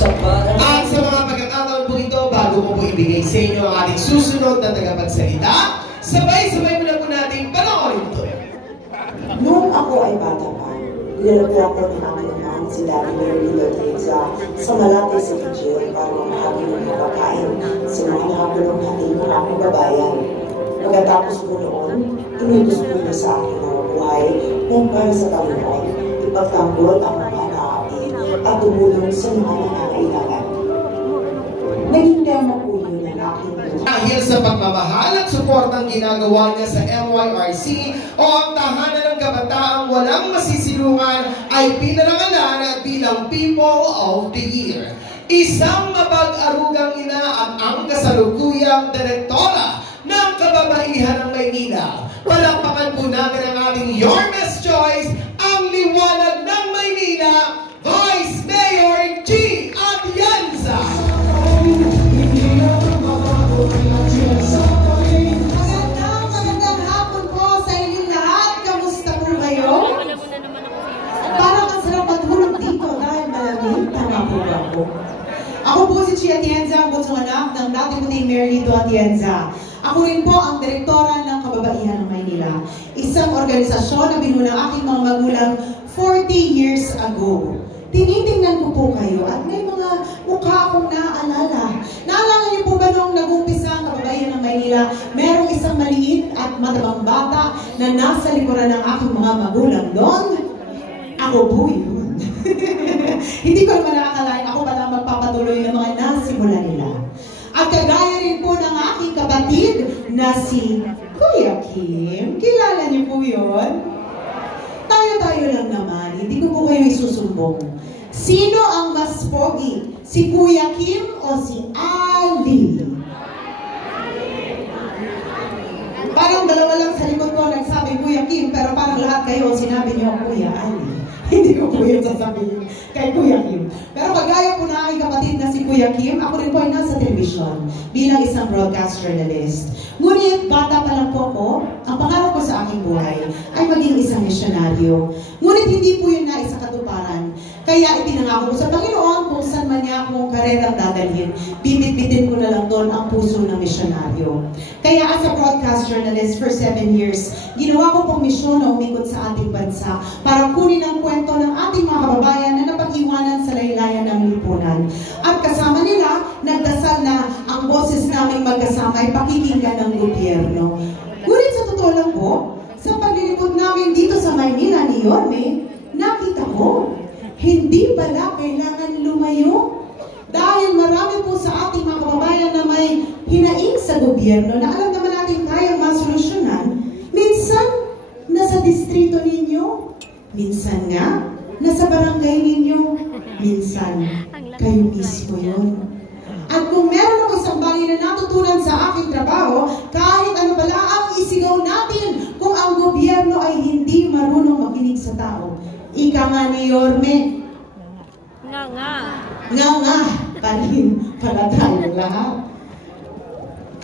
At sa mga pagkakataon po ito, bago ko po ibigay sa inyo ang ating susunod na tagapagsalita, sabay-sabay muna po natin panoorin ito. Noong ako ay bata pa, nilalagyan ko ng aking naman si Daddy Mary Lodeza sa Malate City Jail para makahabin ng kapakain sa mga nakapulong hating ng aking babayan. Pagkatapos ko noon, inutos ko niya sa akin na mabuhay ng para sa Panginoon, ipagtanggol ang mga naapi at tumulong sa mga nangangailangan. Naging tema po yun ang aking dahil sa pagmamahal at suportang ginagawa niya sa MYRC o ang tahanan ng kabataang walang masisilungan ay pinarangalan bilang People of the Year. Isang mapag-arugang ina at ang kasalukuyang direktora ng Kababaihan ng Maynila. Palakpakan po natin ang ating Your Best Choice, ang liwanag ng Maynila, Vice Mayor G. Atienza. Magandang hapon po sa inyong lahat. Kamusta po kayo? Parang ang sarap matulog dito dahil malamig. Tama po ba po? Ako po si G. Atienza, ang bunsong anak ng dating puting Mayor Lito Atienza. Ako rin po ang direktora ng Kababaihan ng Maynila, isang organisasyon na binuo ng aking mga magulang 40 years ago. Tinitingnan ko po kayo at may mga mukha akong naaalala. Naalala niyo po ba nung nag-umpisa ang Kababaihan ng Maynila, merong isang maliit at matabang bata na nasa likuran ng aking mga magulang doon? Ako po yun. Hindi ko naman nakakalain, ako pala magpapatuloy ng mga nasimula nila. At kagaya rin po ng aking kapatid na si Kuya Kim. Kilala niyo po yun? Tayo-tayo lang naman, hindi ko po kayo isusumbong. Sino ang mas pogi? Si Kuya Kim o si Ali? Parang dalawa lang sa likod ko nagsabi Kuya Kim, pero parang lahat kayo sinabi niyo Kuya Ali. Hindi ko po yun sasabihin kay Kuya Kim. Pero kagaya po na aking kapatid na si Kuya Kim, ako rin po ay nasa telebisyon bilang isang broadcast journalist. Ngunit bata pa lang po ako, ang pangarap ko sa aking buhay ay maging isang misyonaryo. Ngunit hindi po yun na isa katuparan. Kaya ipinangako ko sa Panginoon kung saan man niya akong karerang dadalhin, bibit-bitin ko na lang doon ang puso ng misyonaryo. Kaya as a broadcast journalist for 7 years, ginawa ko pong misyon na umikot sa ating bansa para kunin ang kwento ng ating mga kababayan na napag-iwanan sa laylayan ng lipunan. At kasama nila, nagdasal na ang boses naming magkasama ay pakikinggan ng gobyerno. Ngunit sa totoo lang po, sa paglilipod namin dito sa Maynila ni Yorme, nakita ko, hindi pala kailangan lumayo. Dahil marami po sa ating mga kababayan na may hinaing sa gobyerno na alam naman natin kayang masolusyonan, minsan nasa distrito ninyo, minsan nga nasa barangay ninyo, minsan kayo mismo yun. At kung meron ako isang bagay na natutunan sa aking trabaho, kahit ano pala ang isigaw natin kung ang gobyerno ay hindi marunong makinig sa tao. Ika nga ni Yorme. Nga pa rin para tayo lahat.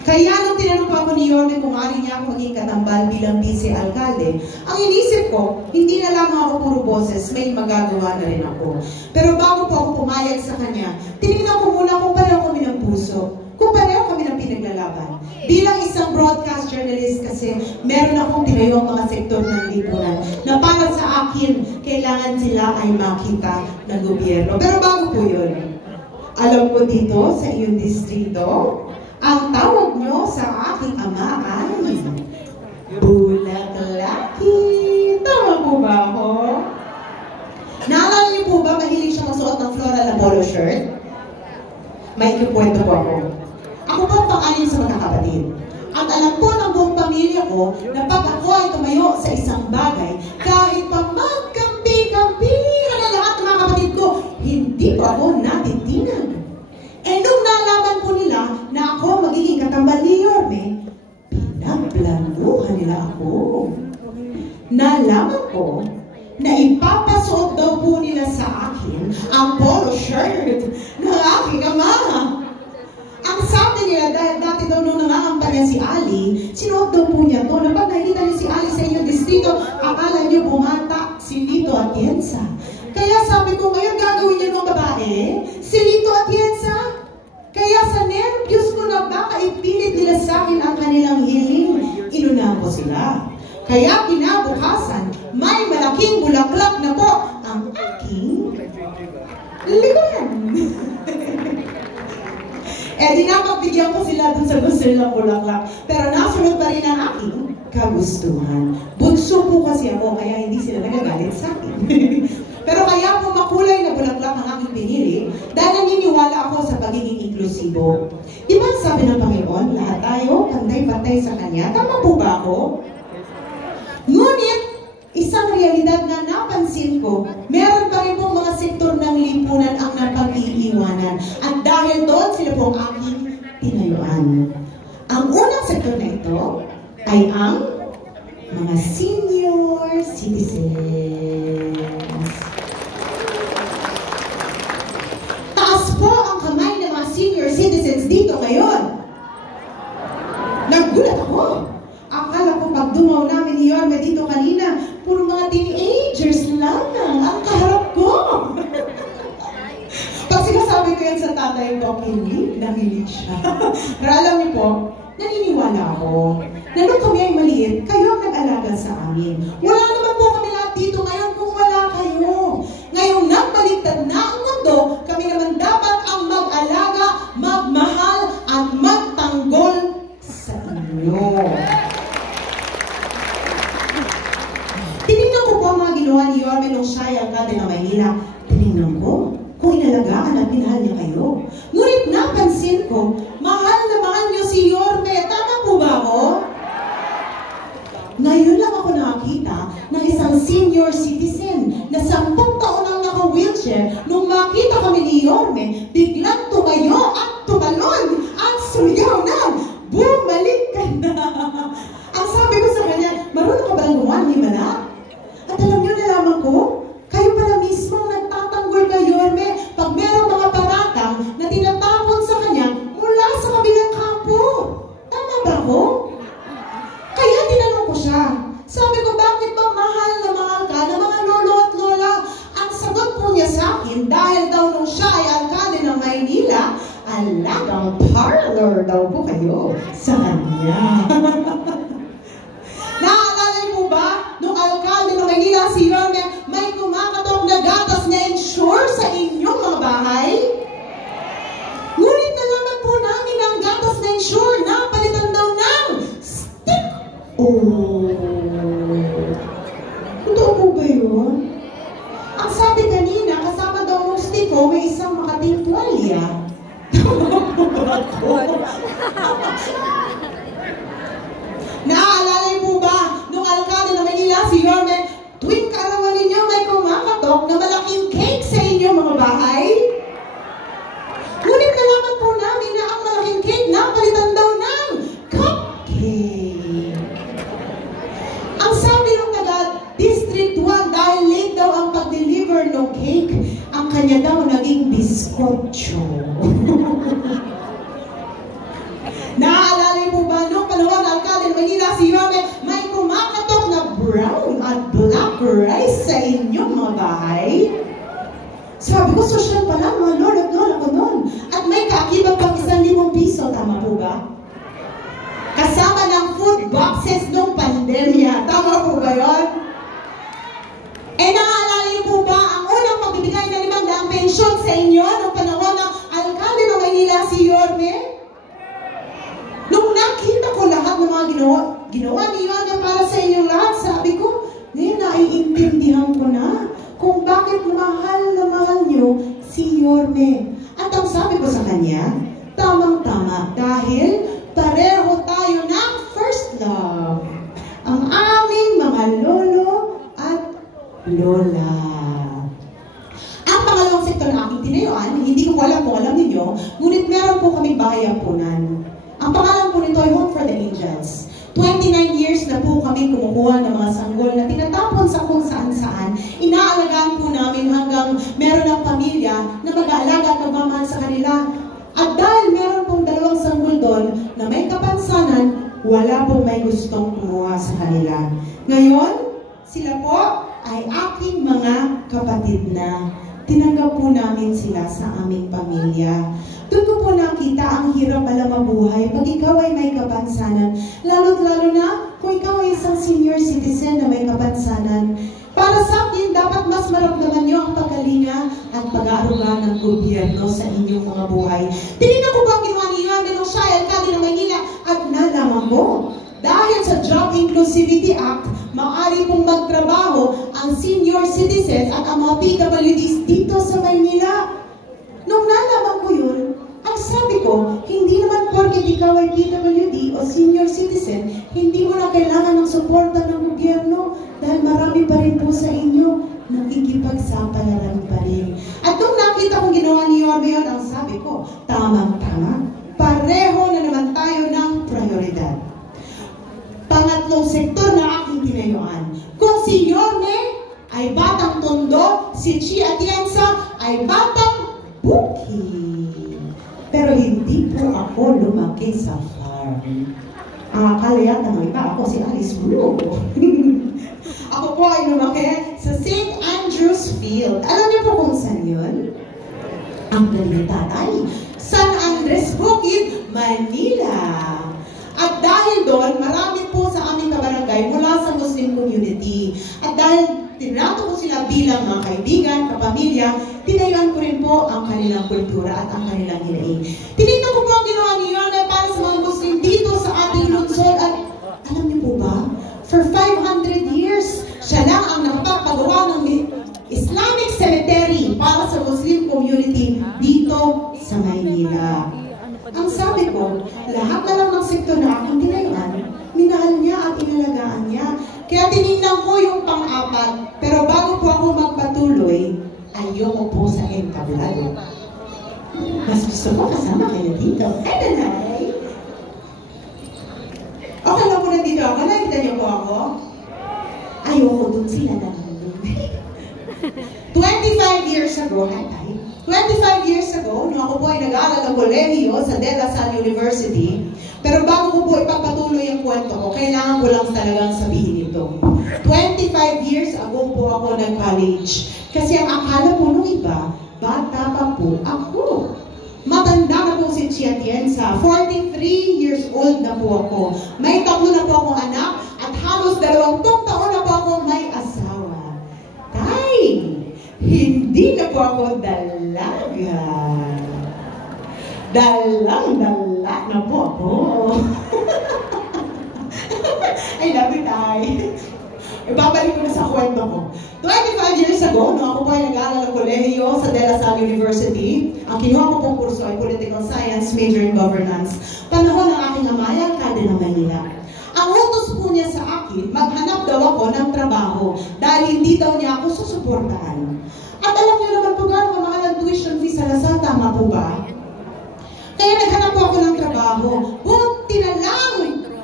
Kaya nung tinanong pa ako ni Yorme kung maaari niya ako maging katambal bilang vice-alkalde, ang inisip ko, hindi na lamang ako puro boses, may magagawa na rin ako. Pero bago po ako pumayag sa kanya, tinignan ko muna kung pareho kami ng puso, kung pareho kami ng pinaglalaban. Bilang isang broadcast journalist kasi, meron akong tinayo ang mga sektor ng lipunan na para sa akin, kailangan sila ay makita ng gobyerno. Pero bago po yun, alam ko dito sa iyong distrito, ang tawag nyo sa aking ama ay Bulaklaki. Tama po ba ako? Naalala niyo po ba mahilig siya masuot ng floral na polo shirt? May ikukwento po ako. Ako po ang pang-anim sa magkakapatid. At alam po ng buong pamilya ko na pag ako ay tumayo sa isang bagay, kahit pa magkampi-kampihan ang lahat ng mga kapatid ko, hindi po ako natitinag. Eh nung nalaman po nila na ako magiging katambal ni Yorme, pinagplanuhan nila ako. Nalaman ko na ipapasuot daw po nila sa akin ang polo shirt ng aking ama. Ang sabi nila, dahil dati daw nung nangangampanya si Ali, sinuot daw po niya to, na pag nakikita niyo si Ali sa inyong distrito, akala niyo bumata si Lito Atienza. Kaya sabi ko, ngayon gagawin niyo ng babae, si Lito po sila. Kaya kinabukasan, may malaking bulaklak na po ang aking likuran. Di napagbigyan ko sila dun sa gusto nilang bulaklak. Pero nasunod pa rin ang aking kagustuhan. Bunso po kasi ako, kaya hindi sila nagagalit sa akin. Pero kaya po makulay na bulaklak ang aking pinili dahil naniniwala ako sa pagiging inklusibo. Di ba sabi ng Panginoon, lahat tayo pantay-pantay sa Kanya? Tama po ba ako? Ngunit, isang realidad na napansin ko, meron pa rin pong mga sektor ng lipunan ang napag-iiwanan. At dahil doon, sila po ang aking tinayuan. Ang unang sektor na ito ay ang mga senior citizens. Taas po ang kamay ng mga senior citizens dito ngayon. Nagulat ako. Akala ko pag dumaw namin ni Yorme dito kanina, puro mga teenagers lang ang kaharap ko. Pag sinasabi ko yan sa tatay ko, nakilig siya. Pero alam niyo po, naniniwala ako na nung kami ay maliit, kayo ang nag-alaga sa amin. Wala naman po kami lahat dito ngayon kung wala kayo. Ngayong nagbaligtad na ang mundo, kami naman dapat ang mag-alaga, magmahal, at magtanggol sa inyo. Tinignan ko po ang mga ginawa ni Yorme nung siya ay alkalde ng Maynila. Tinignan ko kung inalagaan at minahal niya kayo. Ngunit napansin ko, mahal na mahal niyo si Yorme. Tama po ba ako? Ngayon lang ako nakakita ng isang senior citizen na 10 taon ang naka-wheelchair. Nung makita kami ni Yorme, biglang tumayo at tumalon at sumigaw na, bumalik ka na. Ang sabi ko sa kanya, marunong ka ba lang gumawa ng himala? At alam niyo, nalaman ko, kayo pala mismo nagtatanggol kay Yorme pag merong mga paratang na tinatapon sa kanya mula sa kabilang kampo. Tama ba ko? Kaya tinanong ko siya. Sabi ko, bakit ba mahal na mahal ka ng mga lolo at lola? Ang sagot po niya sa akin, dahil daw nung siya ay alkalde ng Maynila, alagang parlor daw po kayo sa kanya. Naalala niyo ba, nung alkalde ng Maynila si Yorme, may kumakatok na gatas na ensure sa inyong mga bahay? Ngunit nalaman po namin ang gatas na ensure na palitan daw ng stick. Oh, totoo po ba yun? Ang sabi kanina, kasama daw ng stick ko, may isang makating tuwalya. Naaalala niyo po ba, nung alkalde ng Maynila si Yorme, tuwing kaarawan ninyo may kumakatok na malaking cake sa inyong mga bahay? Ngunit nalaman po namin na ang malaking cake napalitan daw ng cupcake. Ang sabi ng taga District 1, dahil late daw ang pag-deliver ng cake, ang kanya daw naging biskotso. Naaalala niyo po ba, nung panahon ng alkalde ng Maynila si Yorme, may kumakatok na brown at black rice sa inyong mga bahay? Sabi ko, social pala, mga lord at lola ko noon. At may kaakibang pang 1,000 piso, tama po ba? Kasama ng food boxes nung pandemya. Tama po ba yun? Naaalala niyo po ba ang unang pagbibigay ng 500 pensyon sa inyo nung panahon ng alkalde ng Maynila si Yorme? Nung nakita ko lahat ng mga ginawa ni Yorme para sa inyong lahat, sabi ko, ngayon naiintindihan ko na kung bakit mahal na mahal niyo si Yorme. At ang sabi ko sa kanya, tamang-tama, dahil pareho tayo ng first love. Ang aming mga lolo at lola. Ang pangalawang sektor na aking tinayuan, hindi ko alam kung alam ninyo, ngunit meron po kami bahay-ampunan. Ang pangalan po nito ay Home for the Angels. 29 years na po kami kumukuha ng mga sanggol na tinatapon sa kung saan-saan. Inaalagaan po namin hanggang meron ng pamilya na mag-aalaga at magmamahal sa kanila. At dahil meron pong 2 sanggol doon na may kapansanan, wala pong may gustong kumuha sa kanila. Ngayon, sila po ay aking mga kapatid na. Tinanggap po namin sila sa aming pamilya. Doon ko po nakita ang hirap pala mabuhay pag ikaw ay may kapansanan. Lalo't lalo na kung ikaw ay isang senior citizen na may kapansanan, para sa akin, dapat mas maramdaman niyo ang pagkalinga at pag-aaruga ng gobyerno sa inyong mga buhay. Tinignan ko ba ang ginawa ni Yorme nung siya ay alkalde ng Maynila at nalaman ko, dahil sa Job Inclusivity Act, maaari pong magtrabaho ang senior citizens at ang mga PWDs dito sa Maynila. Nung nalaman ko yun, ang sabi ko, hindi naman porket ikaw ay PWD o senior citizen, hindi mo na kailangan ng suporta ng gobyerno dahil marami pa rin po sa inyo nakikipagsapalaran pa rin. At nung nakita kong ginawa ni Yorme yun, ang sabi ko, tamang-tama, pareho na naman tayo ng prioridad. Pangatlong sektor na aking tinayuan. Kung si Yorme ay batang Tondo, si Chia Atienza ay batang Bukid. Pero hindi po ako lumaki sa farm. Ang akala yata ng iba, ako si Alice Blue. Ako po ay lumaki sa St. Andrews Field. Alam niyo po kung saan yun? Ang galing tatay. San Andres Bukid, Manila. At dahil doon, marami po sa aming kabarangay mula sa Muslim community. At dahil tinato ko sila bilang mga kaibigan, kapamilya, tinayuan ko rin po ang kanilang kultura at ang kanilang hinaing. Tinignan ko po ang ginawa ni Yorme para sa mga Muslim dito sa ating lungsod. At alam niyo po ba, for 500 years, siya lang ang nakapagpagawa ng Islamic cemetery para sa Muslim community dito sa Maynila. Ang sabi ko, lahat na lang ng sektor na aking tinayuan, minahal niya at inalagaan niya. Kaya tinignan ko yung pang-apat, pero bago po ako magpatuloy, ayoko po sa entablado. Mas gusto ko kasama kayo dito. Ay, nanay! Okay lang po na dito ako. Nakikita niyo po ako? Ayoko dun sila na nandun. 25 years ago, 25 years ago, nung ako po ay nag-aaral ng kolehiyo sa De La Salle University, pero bago ko po ipagpatuloy ang kwento ko, kailangan ko lang talagang sabihin ito. 25 years ago po ako nag-college. Kasi ang akala po nung iba, bata pa po ako. Matanda na po si Chia Atienza. 43 years old na po ako. May 3 na po akong anak at halos 20 taon na po ako may asawa. Tay, hindi na po ako dalaga. Dalang-dala na po ako. I love you, Tay. Ibabalik ko na sa kwento ko. 25 years ago, nung ako po ay nag-aaral ng kolehiyo sa De La Salle University, ang kinuha ko pong kurso ay Political Science, major in Governance. Panahon ng aking ama ay alkalde ng Manila. Ang utos po niya sa akin, maghanap daw ako ng trabaho dahil hindi daw niya ako susuportahan. At alam niyo naman po gano'n kamahal ang tuition fee sa Lasal, tama po ba? Kaya naghanap po ako ng trabaho. Buti na lang!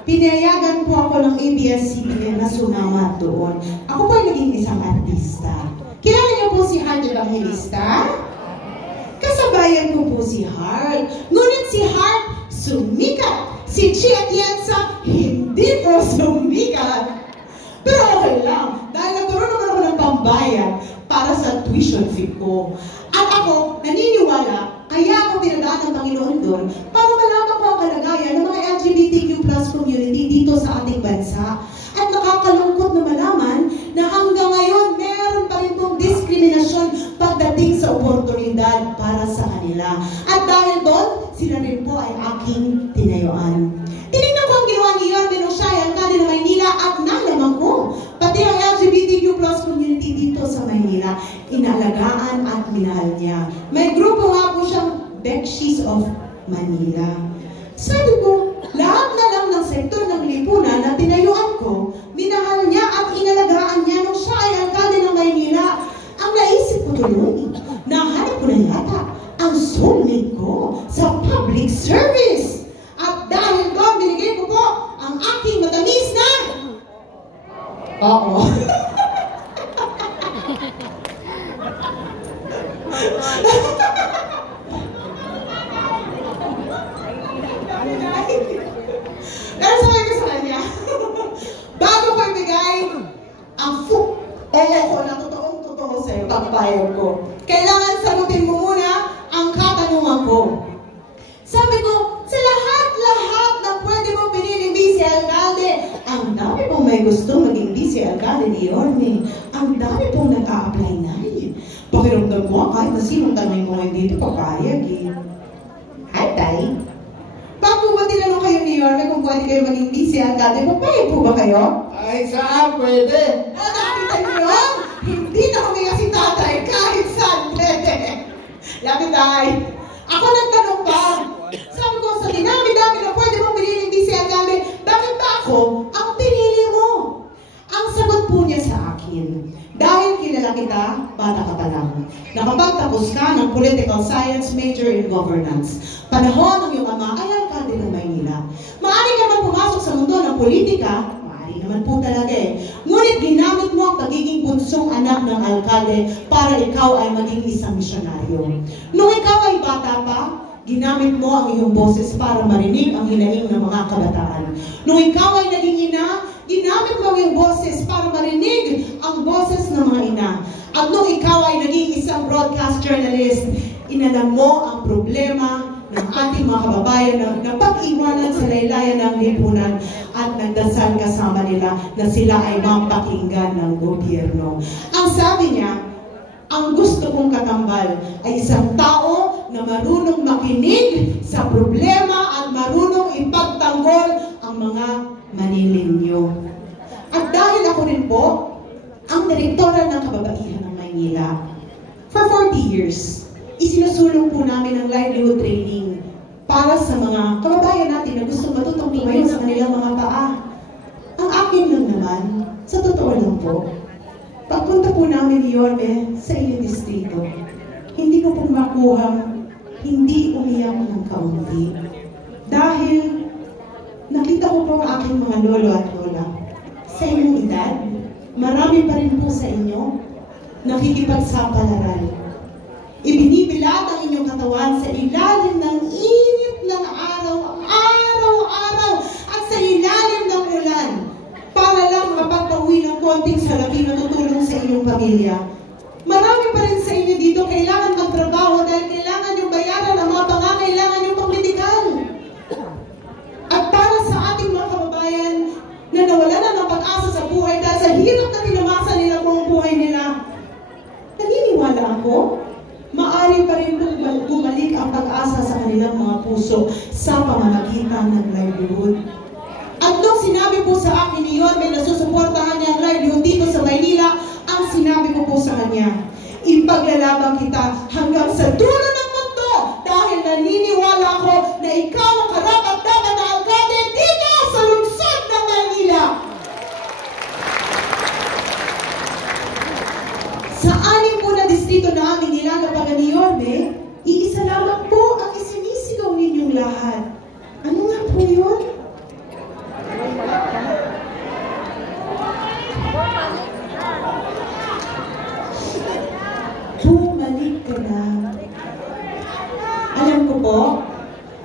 Pinayagan po ako ng ABS-CBN na sumama doon. Ako po ay naging isang artista. Kilala niyo po si Heart Evangelista? Kasabayan ko po si Heart. Ngunit si Heart, sumikat. Si Chia Atienza, hindi po sumikat. Pero okay lang, dahil nagkaroon naman ako ng pambayad para sa tuition fee ko. At ako, naniniwala, kaya ako pinadaan ng Panginoon doon para malaman ko ang kalagayan ng mga LGBTQ+ community dito sa ating bansa. At nakakalungkot na malaman na hanggang ngayon, meron pa rin pong diskriminasyon pagdating sa oportunidad para sa kanila. At dahil doon, sila rin po ay aking tinayuan. Tinignan ko ang ginawa ni Yorme nung siya ay alkalde ng Maynila at nalaman ko, pati ang LGBTQ+ community dito sa Maynila, inaalagaan at minahal niya. May grupo nga po siyang Bekshies of Manila. Sabi ko, lahat na lang ng sektor ng lipunan na tinayuan ko, minahal niya at inalagaan niya nung siya ay alkalde ng Maynila. Ang naisip ko tuloy, nahanap ko na yata ang soulmate ko sa public service. At dahil doon, binigay ko po ang aking matamis na... Oo. Pero sabi ko sa kanya, bago ko ibigay ang ko na totoong-totoo sa'yo, pagpayag ko. Kailangan sagutin mo muna ang katanungan ko. Sabi ko, sa lahat may gusto maging vice alcalde ni Yorme. Ang dami pong nag-a-apply na eh. Pakiramdam ko, kahit na sinong tanongin ko ngayon dito, papayag eh. Hi, Tay. Bakit po ba tinanong kayo ni Yorme kung pwede kayo maging vice alcalde? Papayag po ba kayo? Ay, saan pwede? Nakita niyo? Hindi na huminga si tatay kahit saan pwede. Lapit, Tay. Ako nagtanong pa. Sabi ko, sa dinami-dami na pwede mong piliin vice alcalde, bakit ba ako ang pinili mo? Ang sagot po niya sa akin, dahil kilala kita, bata ka pa lang. Nakapagtapos ka ng political science major in governance. Panahon ng iyong ama ay alkalde ng Maynila. Maaari ka man pumasok sa mundo ng politika, maaari naman po talaga eh. Ngunit ginamit mo ang pagiging bunsong anak ng alkalde para ikaw ay maging isang misyonaryo. Nung ikaw ay bata pa, ginamit mo ang iyong boses para marinig ang hinaing ng mga kabataan. Nung ikaw ay naging ina, ginamit mo ang iyong boses para marinig ang boses ng mga ina. At nung ikaw ay naging isang broadcast journalist, inalam mo ang problema ng ating mga kababayan na pag-iwanan sa laylayan ng lipunan at nagdasal kasama nila na sila ay mapakinggan ng gobyerno. Ang sabi niya, ang gusto kong katambal ay isang tao na marunong makinig sa problema at marunong ipagtanggol ang mga manininyo. At dahil ako rin po, ang direktora ng kababaihan ng Maynila, for 40 years, isinusulong po namin ang livelihood training para sa mga kababayan natin na gusto matutong tumayo sa kanilang mga paa. Ang akin lang naman, sa totoo lang po, pagpunta po namin ni Yorme sa inyong distrito, hindi ko po makuhang hindi umiyak ng kaunti. Dahil nakita ko po ang aking mga lolo at lola. Sa inyong edad, marami pa rin po sa inyo nakikipagsapalaran. Ibinibilad ang inyong katawan sa ilalim ng init ng araw-araw at sa ilalim ng ulan para lang mapagpauwi ng konting salapi na tutulong sa inyong pamilya. Marami pa rin sa inyo dito kailangan magtrabaho dahil kailangan yung bayaran ang mga pangangailangan yung pang-medikal. At para sa ating mga kababayan na nawala na ng pag-asa sa buhay dahil sa hirap na tinamasa nila buong buhay nila, naniniwala ako, maaari pa rin bumalik ang pag-asa sa kanilang mga puso sa pamamagitan ng livelihood. At nung sinabi po sa akin ni Yorme na susuportahan niya ang livelihood dito sa Maynila, ang sinabi ko po sa kanya, ipaglalaban kita hanggang sa dulo ng mundo dahil naniniwala ko na ikaw ang karapat-dapat na alkalde dito sa lungsod ng Maynila. Sa anim po na distrito na aming nilalabagan ni Yorme, iisa lamang po ang isinisigaw ninyong lahat. Ano nga po yun? Bumalik ka na. Alam ko po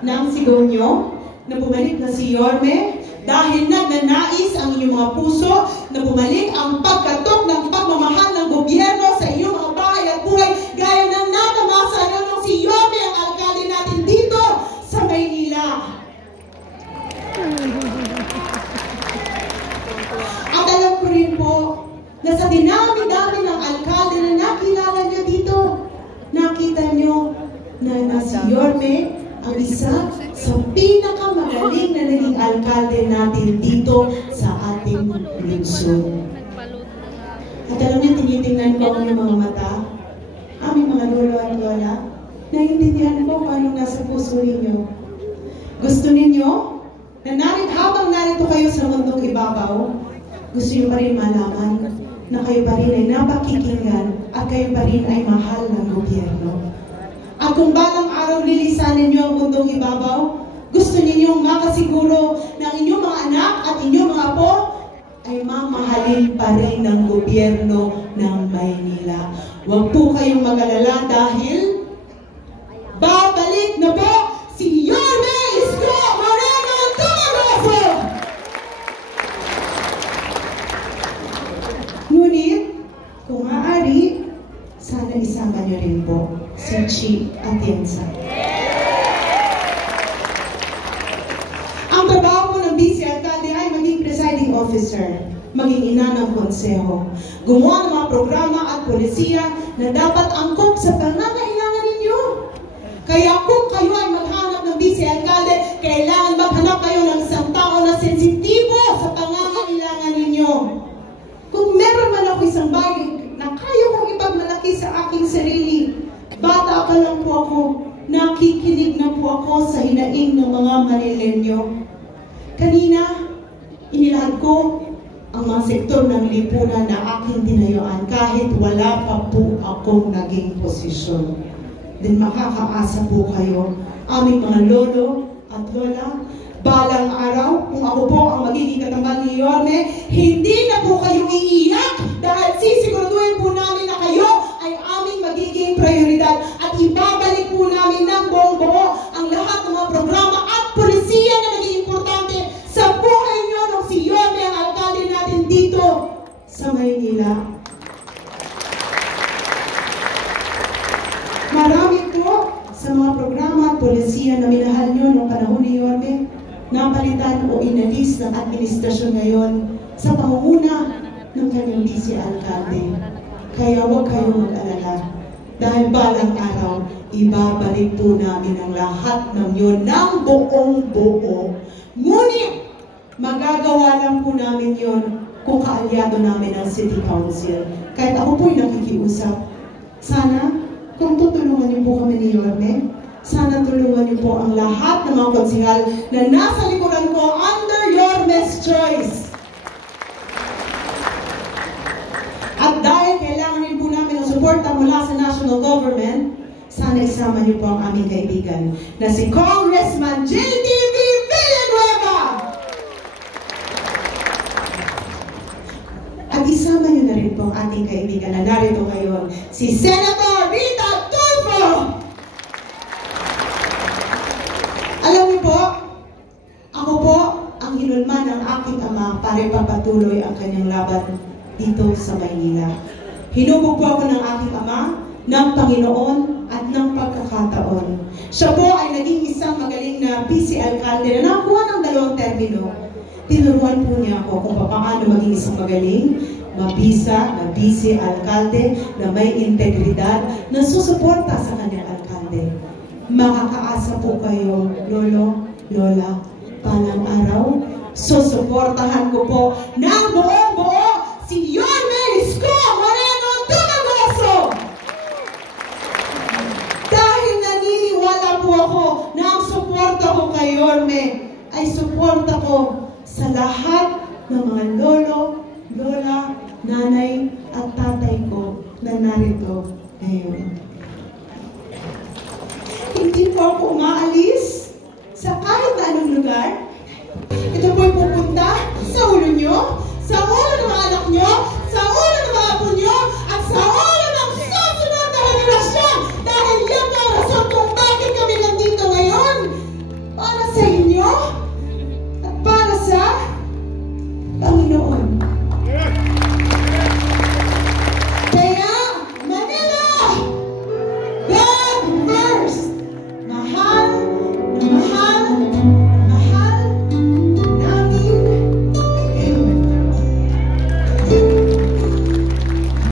na ang sigaw nyo na bumalik na si Yorme dahil nagnanais ang inyong mga puso na bumalik ang pagkatok ng pagmamahal ng gobyerno sa inyong mga bahay at buhay gaya ng natamasa nyo nung si Yorme ang alkalde natin dito sa Maynila. At alam ko rin po na sa dinami-dami ng alkalde na nakilala nyo dito, nakita nyo na si Yorme ang isa sa pinakamagaling na naging alkalde natin dito sa ating lungsod. At alam niyo, tinitingnan ko ang mga mata, aming mga lolo at lola, naiintindihan ko kung anong nasa puso ninyo. Gusto ninyo na habang narito kayo sa mundong ibabaw, gusto niyo pa rin malaman na kayo pa rin ay napakikinggan at kayo pa rin ay mahal ng gobyerno. At kung balang araw lilisanin niyo ang mundong ibabaw, gusto ninyong makasiguro na ang inyong mga anak at inyong mga apo ay mamahalin pa rin ng gobyerno ng Maynila. Huwag po kayong mag-alala dahil babalik na po si Yorme Isko Moreno Tumaroso! Ngunit, kung maaari, sana isama niyo rin po si Chi Atienza. Ang trabaho po ng vice alkalde ay maging presiding officer. maging ina ng konseho. Gumawa ng mga programa at polisiya na dapat angkop sa pangangailangan ninyo. Kaya kung kayo ay maghanap ng vice-alkalde, kailangan maghanap kayo ng isang tao na sensitibo sa pangangailangan ninyo. Kung meron man ako isang bagay na kaya kong ipagmalaki sa aking sarili, bata pa lang po ako, nakikinig na po ako sa hinaing ng mga Manilenyo. Kanina, inilahad ko ang mga sektor ng lipunan na aking tinayuan kahit wala pa po akong naging posisyon. Then makakaasa po kayo, aming mga lolo at lola, balang araw, kung ako po ang magiging katambal ni Yorme, hindi na po kayo iiyak dahil sisiguraduhin po namin na kayo ay aming magiging prioridad at ibabalik po namin ng buong buo ang lahat ng mga programa at polisiya na naging importante sa buhay nyo nung si Yorme ang alkalde natin dito sa Maynila. Marami po sa mga programa at polisiya na minahal nyo noong panahon ni Yorme, napalitan o inalis ng administrasyon ngayon sa pangunguna ng kanyang vice-alkalde. Kaya huwag kayong mag-alala. Dahil balang araw, ibabalik po namin ang lahat ng yun ng buong buo. Ngunit, magagawa lang po namin yun kung kaalyado namin ang City Council. Kahit ako po'y nakikiusap. Sana, kung tutulungan niyo po kami ni Yorme, sana tulungan niyo po ang lahat ng mga konsehal na nasa likuran ko under Yorme's choice. At dahil kailangan din po namin ng suporta mula sa national government, sana isama niyo po ang aming kaibigan na si Congressman JDV Villanueva. At isama niyo na rin po ang ating kaibigan na narito ngayon, si Senator Rita Tulfo. Alam niyo po, ako po ang hinulman ng aking ama para ipapatuloy ang kanyang laban dito sa Maynila. Hinubog po ako ng aking ama, ng Panginoon at ng pagkakataon. Siya po ay naging isang magaling na vice-alkalde na nakakuha ng 2 termino. Tinuruan po niya ako kung paano maging isang magaling, mabisa, na vice-alkalde, na may integridad, na susuporta sa kanyang alkalde. Makakaasa po kayo, lolo, lola, palang araw, susuportahan ko po ng buong buo si Yorme Isko Moreno Dumagoso! Dahil naniniwala po ako na ang suporta ko kay Yorme ay suporta ko sa lahat ng mga lolo, lola, nanay at tatay ko na narito ngayon. Hindi po ako umaalis sa kahit na anong lugar. Ito po'y pupunta sa ulo nyo, sa ulo ng mga anak nyo,